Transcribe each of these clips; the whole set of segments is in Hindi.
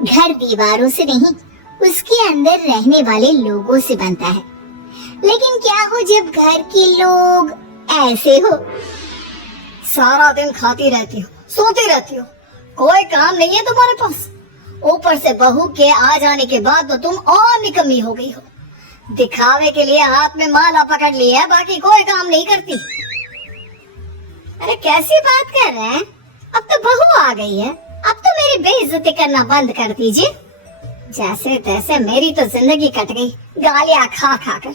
घर दीवारों से नहीं, उसके अंदर रहने वाले लोगों से बनता है। लेकिन क्या हो जब घर के लोग ऐसे हो? सारा दिन खाती रहती हो, सोती रहती हो, कोई काम नहीं है तुम्हारे पास। ऊपर से बहू के आ जाने के बाद तो तुम और निकम्मी हो गई हो। दिखावे के लिए हाथ में माला पकड़ ली है, बाकी कोई काम नहीं करती। अरे कैसी बात कर रहे हैं? अब तो बहू आ गई है, अब तो मेरी बेइज्जती करना बंद कर दीजिए। जैसे तैसे मेरी तो जिंदगी कट गई गालियां खा खा कर।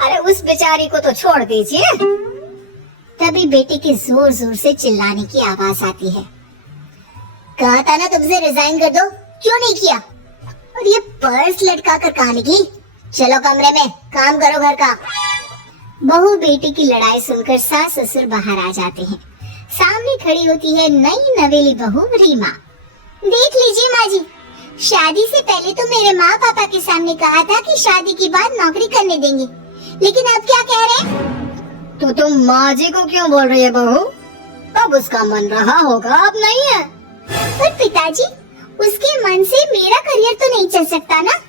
अरे उस बेचारी को तो छोड़ दीजिए। तभी बेटे के जोर जोर से चिल्लाने की आवाज आती है। कहा था ना तुमसे रिजाइन कर दो, क्यों नहीं किया? और ये पर्स लटका कर कहाँ निकली? चलो कमरे में, काम करो घर का। बहू बेटी की लड़ाई सुनकर सास ससुर बाहर आ जाते हैं। सामने खड़ी होती है नई नवेली बहू रीमा। देख लीजिए माँ जी, शादी से पहले तो मेरे माँ पापा के सामने कहा था कि शादी के बाद नौकरी करने देंगे, लेकिन अब क्या कह रहे हैं? तो तुम माँ जी को क्यों बोल रही है बहू? अब उसका मन रहा होगा, अब नहीं है। पर पिताजी, उसके मन से मेरा करियर तो नहीं चल सकता ना?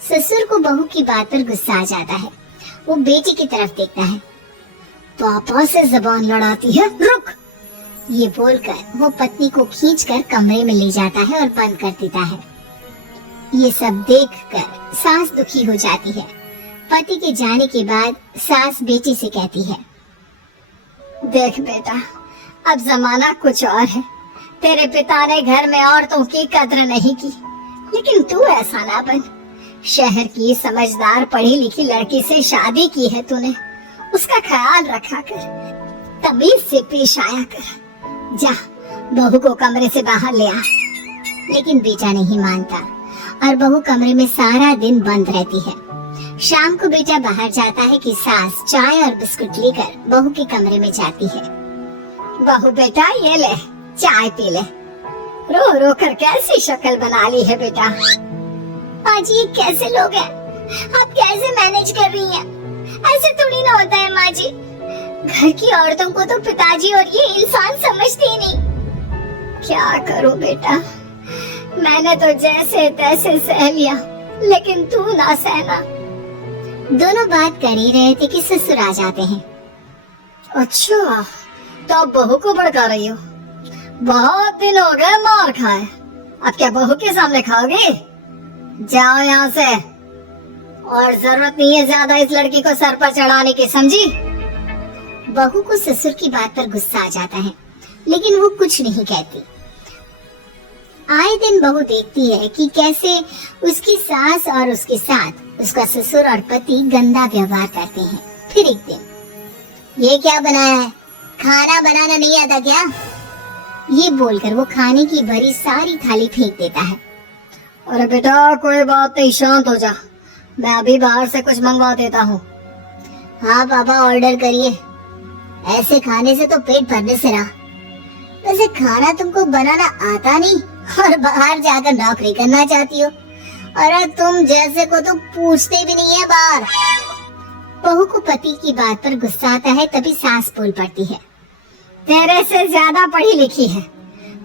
ससुर को बहू की बात पर गुस्सा आ जाता है। वो बेटी की तरफ देखता है। पापा से जबान लड़ाती है, रुक। ये बोलकर वो पत्नी को खींचकर कमरे में ले जाता है और बंद कर देता है। ये सब देखकर सास दुखी हो जाती है। पति के जाने के बाद सास बेटी से कहती है, देख बेटा, अब जमाना कुछ और है। तेरे पिता ने घर में औरतों की कद्र नहीं की, लेकिन तू ऐसा ना बन। शहर की समझदार पढ़ी लिखी लड़की से शादी की है तूने, उसका ख्याल रखा कर, तमीज से पेश आया कर। जा, बहू को कमरे से बाहर ले आ। लेकिन बेटा नहीं मानता और बहू कमरे में सारा दिन बंद रहती है। शाम को बेटा बाहर जाता है कि सास चाय और बिस्कुट लेकर बहू के कमरे में जाती है। बहू बेटा ये ले, चाय पी ले। रो रो कर कैसी शक्ल बना ली है बेटा। आज ये कैसे लोग हैं? आप कैसे मैनेज कर रही हैं? ऐसे थोड़ी ना होता है माँ जी। घर की औरतों को तो पिताजी और ये इंसान समझते ही नहीं। क्या करूं बेटा, मैंने तो जैसे तैसे सह लिया, लेकिन तू ना सहना। दोनों बात कर ही रहे थे कि ससुर आ जाते हैं। अच्छा, तो अब बहू को भड़का रही हो? बहुत दिन हो गए मार खाए, अब क्या बहू के सामने खाओगे? जाओ यहाँ से, और जरूरत नहीं है ज्यादा इस लड़की को सर पर चढ़ाने की, समझी? बहू को ससुर की बात पर गुस्सा आ जाता है, लेकिन वो कुछ नहीं कहती। आए दिन बहू देखती है कि कैसे उसकी सास और उसके साथ उसका ससुर और पति गंदा व्यवहार करते हैं। फिर एक दिन, ये क्या बनाया है? खाना बनाना नहीं आता क्या? ये बोलकर वो खाने की भरी सारी थाली फेंक देता है। अरे बेटा कोई बात नहीं, शांत हो जा, मैं अभी बाहर से कुछ मंगवा देता हूँ। हाँ पापा, ऑर्डर करिए। ऐसे खाने से तो पेट भरने से रहा। वैसे खाना तुमको बनाना आता नहीं और बाहर जाकर नौकरी करना चाहती हो। अरे तुम जैसे को तो पूछते भी नहीं है बाहर। बहू को पति की बात पर गुस्सा आता है, तभी सास बोल पड़ती है। तेरे से ज्यादा पढ़ी लिखी है,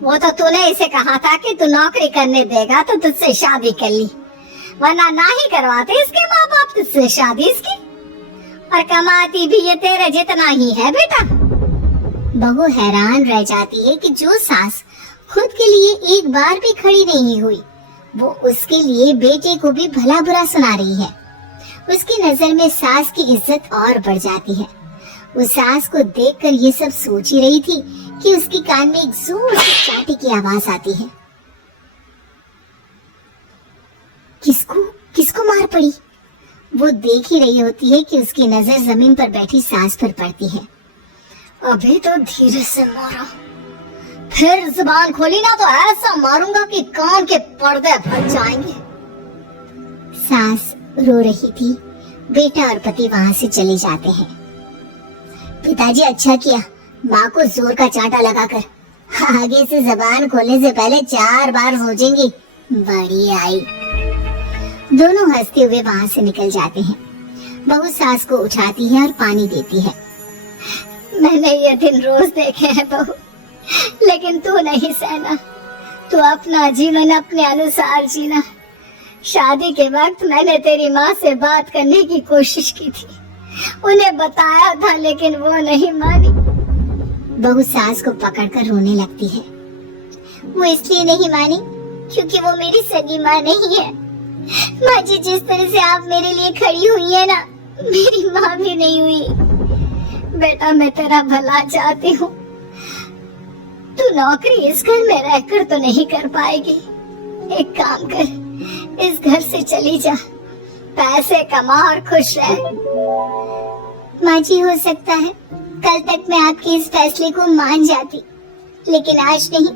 वो तो तूने इसे कहा था कि तू नौकरी करने देगा तो तुझसे शादी कर ली, वरना ना ही करवाते इसके माँ बाप तुझसे शादी इसकी। और कमाती भी ये तेरे जितना ही है बेटा। बहू हैरान रह जाती है कि जो सास खुद के लिए एक बार भी खड़ी नहीं हुई, वो उसके लिए बेटे को भी भला बुरा सुना रही है। उसकी नजर में सास की इज्जत और बढ़ जाती है। वो सास को देखकर ये सब सोच ही रही थी कि उसके कान में एक जोर से चाटी की आवाज आती है। किसको किसको मार पड़ी? वो देख ही रही होती है कि उसकी नजर जमीन पर बैठी सास पर पड़ती है। अभी तो धीरे से मारा, फिर जुबान खोली ना तो ऐसा मारूंगा कि कान के पर्दे फट जाएंगे। सास रो रही थी। बेटा और पति वहाँ से चले जाते हैं। पिताजी अच्छा किया माँ को जोर का चांटा लगाकर। आगे से जबान खोलने से पहले 4 बार सोचेंगी। बड़ी आई। दोनों हंसते हुए वहाँ से निकल जाते हैं। बहू सास को उठाती है और पानी देती है। मैंने ये दिन रोज देखे हैं बहू, लेकिन तू नहीं सहना। तू अपना जीवन अपने अनुसार जीना। शादी के वक्त मैंने तेरी माँ से बात करने की कोशिश की थी, उन्हें बताया था, लेकिन वो नहीं मानी। बहू सास को पकड़कर रोने लगती है। वो इसलिए नहीं मानी क्योंकि वो मेरी सगी माँ नहीं है। माँ जी, जिस तरह से आप मेरे लिए खड़ी हुई है ना, मेरी माँ भी नहीं हुई। बेटा, मैं तेरा भला चाहती हूँ। तू नौकरी इस घर में रहकर तो नहीं कर पाएगी। एक काम कर, इस घर से चली जा, पैसे कमा और खुश रह। माँ जी, हो सकता है कल तक मैं आपके इस फैसले को मान जाती, लेकिन आज नहीं।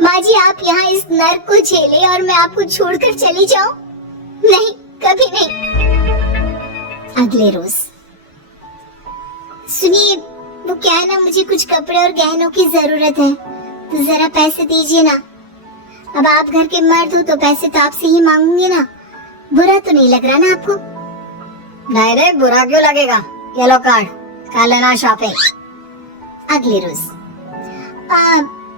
माँ जी, आप यहाँ इस नर्क को झेले और मैं आपको छोड़कर चली जाऊं? नहीं, कभी नहीं। अगले रोज, सुनिए, वो क्या है ना, मुझे कुछ कपड़े और गहनों की जरूरत है, तो जरा पैसे दीजिए ना। अब आप घर के मर्द हो तो पैसे तो आपसे ही मांगूंगे ना। बुरा तो नहीं लग रहा ना आपको? नहीं रे, बुरा क्यों लगेगा। ये लो कार्ड, कर लेना शॉपिंग। अगले रोज,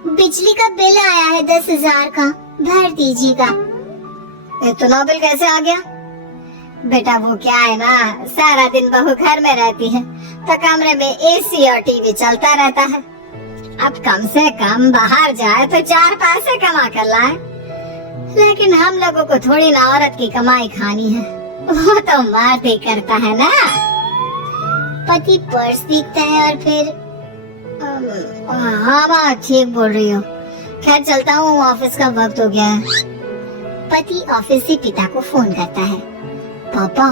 बिजली का बिल आया है 10,000 का, भर दीजिएगा। इतना बिल कैसे आ गया? बेटा, वो क्या है ना, सारा दिन बहू घर में रहती है तो कमरे में एसी और टीवी चलता रहता है। अब कम से कम बाहर जाए तो 4 पैसे कमा कर लाए। लेकिन हम लोगों को थोड़ी ना औरत की कमाई खानी है, वो तो मर्द ही करता है ना। पति पर्स दिखता है और फिर हाँ माँ, ठीक बोल रही हो। खैर चलता हूँ, ऑफिस का वक्त हो गया है। पति ऑफिस से पिता को फोन करता है। पापा,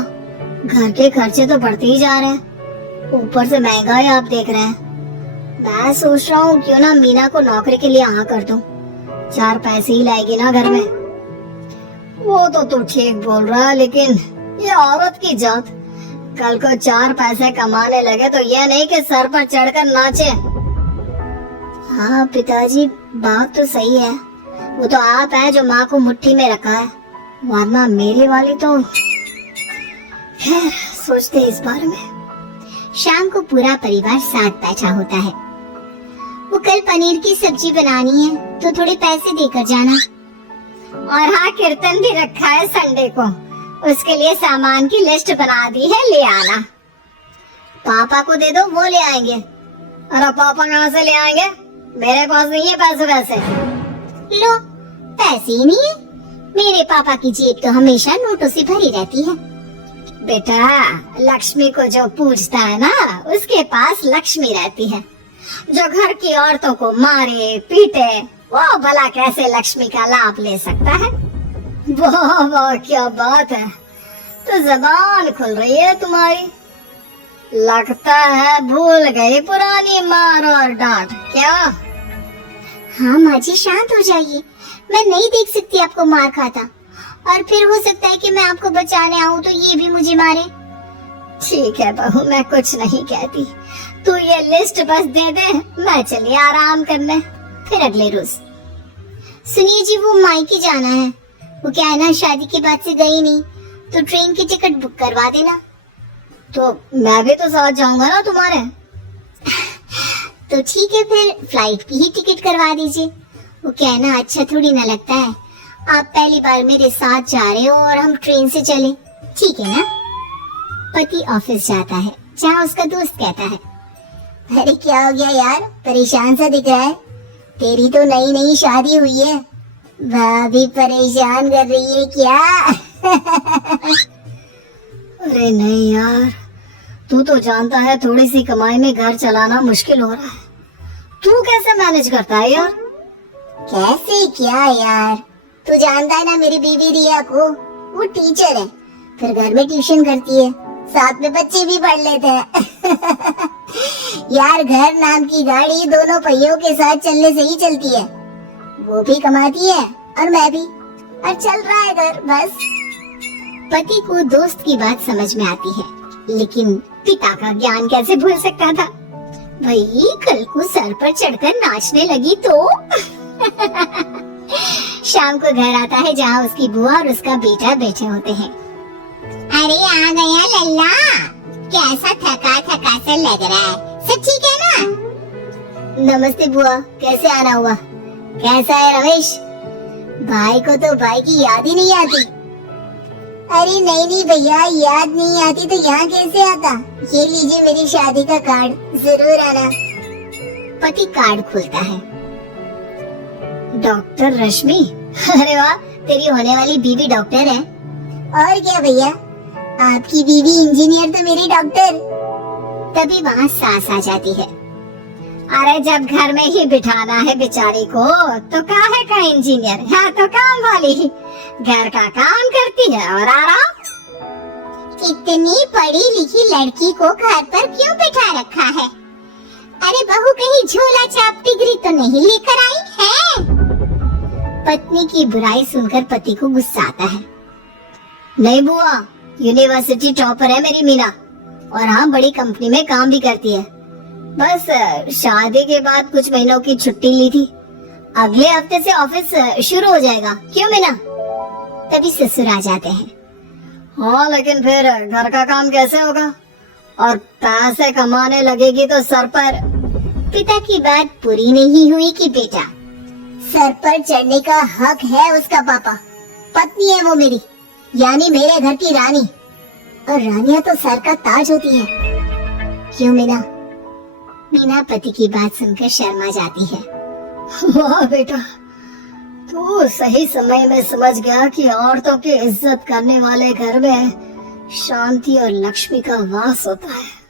घर के खर्चे तो बढ़ते ही जा रहे हैं, ऊपर से महंगाई आप देख रहे हैं। मैं सोच रहा हूँ क्यों ना मीना को नौकरी के लिए हाँ कर दूं, 4 पैसे ही लाएगी ना घर में। वो तो तू ठीक बोल रहा है, लेकिन ये औरत की जात, कल को 4 पैसे कमाने लगे तो ये नहीं कि सर पर चढ़कर नाचे। हाँ पिताजी, बात तो सही है। वो तो आप है जो माँ को मुट्ठी में रखा है, वरना मेरी वाली तो खैर सोचते इस बारे में। शाम को पूरा परिवार साथ बैठा होता है। वो कल पनीर की सब्जी बनानी है तो थोड़े पैसे देकर जाना। और हाँ, कीर्तन भी रखा है संडे को, उसके लिए सामान की लिस्ट बना दी है, ले आना। पापा को दे दो, वो ले आएंगे। अरे पापा कहाँ से ले आएंगे, मेरे पास नहीं है पैसे वैसे। लो, पैसे ही नहीं है? मेरे पापा की जेब तो हमेशा नोटों से भरी रहती है। बेटा, लक्ष्मी को जो पूजता है ना, उसके पास लक्ष्मी रहती है। जो घर की औरतों को मारे पीटे, वो भला कैसे लक्ष्मी का लाभ ले सकता है? वाह वाह, क्या बात है, तो जबान खुल रही है तुम्हारी। लगता है भूल गई पुरानी मार और डांट क्या? हाँ माँ जी, शांत हो जाइए। मैं नहीं देख सकती आपको मार खाता, और फिर हो सकता है कि मैं आपको बचाने आऊँ तो ये भी मुझे मारे। ठीक है बहू, मैं कुछ नहीं कहती, तू ये लिस्ट बस दे दे, मैं चली आराम करने। फिर अगले रोज, सुनिए जी, वो मायके जाना है। वो क्या है ना, शादी के बाद से गई नहीं, तो ट्रेन की टिकट बुक करवा देना। तो मैं भी तो साथ जाऊंगा ना तुम्हारे। तो ठीक है, फिर फ्लाइट की ही टिकट करवा दीजिए। वो क्या है ना, अच्छा थोड़ी ना लगता है, आप पहली बार मेरे साथ जा रहे हो और हम ट्रेन से चले, ठीक है ना? पति ऑफिस जाता है, जहाँ उसका दोस्त कहता है, अरे क्या हो गया यार, परेशान सा दिख रहा है। तेरी तो नई नई शादी हुई है, भाभी परेशान कर रही है क्या? अरे नहीं यार, तू तो जानता है थोड़ी सी कमाई में घर चलाना मुश्किल हो रहा है। तू कैसे मैनेज करता है यार? कैसे क्या यार, तू जानता है ना मेरी बीवी रिया को, वो टीचर है, फिर घर में ट्यूशन करती है, साथ में बच्चे भी पढ़ लेते हैं। यार, घर नाम की गाड़ी दोनों पहियों के साथ चलने से ही चलती है। वो भी कमाती है और मैं भी, और चल रहा है घर बस। पति को दोस्त की बात समझ में आती है, लेकिन पिता का ज्ञान कैसे भूल सकता था? भाई, कल को सर पर चढ़कर नाचने लगी तो। शाम को घर आता है, जहाँ उसकी बुआ और उसका बेटा बैठे होते हैं। अरे आ गया लल्ला, कैसा थका थका सा लग रहा है, सब ठीक है ना? नमस्ते बुआ, कैसे आना हुआ? कैसा है रमेश? भाई को तो भाई की याद ही नहीं आती। अरे नहीं भैया, याद नहीं आती तो यहाँ कैसे आता? ये लीजिए मेरी शादी का कार्ड, जरूर आना। पति कार्ड खोलता है। डॉक्टर रश्मि, अरे वाह, तेरी होने वाली बीवी डॉक्टर है। और क्या भैया, आपकी बीवी इंजीनियर तो मेरी डॉक्टर। तभी वहाँ सास आ जाती है। अरे जब घर में ही बिठाना है बेचारी को तो काहे का इंजीनियर, है तो काम वाली, घर का काम करती है और आराम। इतनी पढ़ी लिखी लड़की को घर पर क्यों बिठा रखा है? अरे बहू कहीं झोला छाप डिग्री तो नहीं लेकर आई है? पत्नी की बुराई सुनकर पति को गुस्सा आता है। नहीं बुआ, यूनिवर्सिटी टॉपर है मेरी मीना, और हाँ बड़ी कंपनी में काम भी करती है। बस शादी के बाद कुछ महीनों की छुट्टी ली थी, अगले हफ्ते से ऑफिस शुरू हो जाएगा। क्यों मीना? तभी ससुर आ जाते हैं। हाँ लेकिन फिर घर का काम कैसे होगा, और पैसे कमाने लगेगी तो सर पर। पिता की बात पूरी नहीं हुई कि बेटा, सर पर चढ़ने का हक है उसका पापा। पत्नी है वो मेरी, यानी मेरे घर की रानी, और रानियां तो सर का ताज होती है। क्यों मीना? मीना पति की बात सुनकर शर्मा जाती है। वाह बेटा, तू सही समय में समझ गया कि औरतों की इज्जत करने वाले घर में शांति और लक्ष्मी का वास होता है।